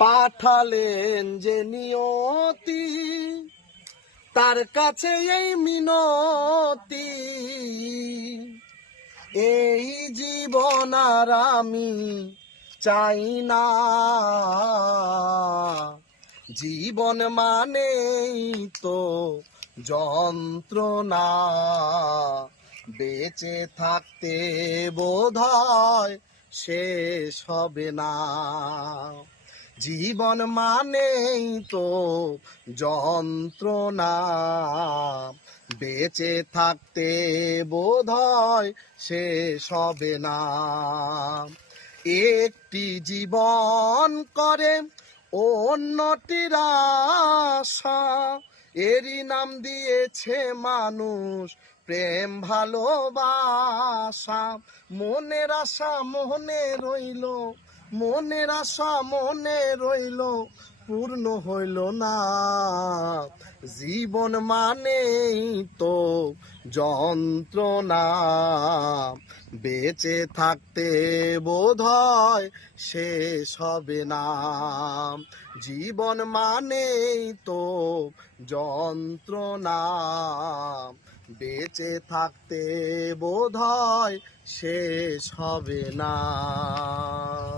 পাঠালেন যে নিয়তি, তার কাছে এই মিনতি, এই জীবন আর আমি চাই না। জীবন মানেই তো যন্ত্রণা, বেঁচে থাকতে বোধহয় শেষ হবে না। জীবন মানেই তো যন্ত্রণা, বেঁচে থাকতে বোধহয় শেষ হবে না। একটি জীবন করে অন্যটির আশা, এরই নাম দিয়েছে মানুষ প্রেম ভালোবাসা। মনের আশা মনে রইল, মনের আশা মনে রইল, পূর্ণ হইল না। জীবন মানেই তো যন্ত্রণা, বেঁচে থাকতে বোধহয় শেষ হবে না। জীবন মানেই তো যন্ত্রণা, বেঁচে থাকতে বোধহয় শেষ হবে না।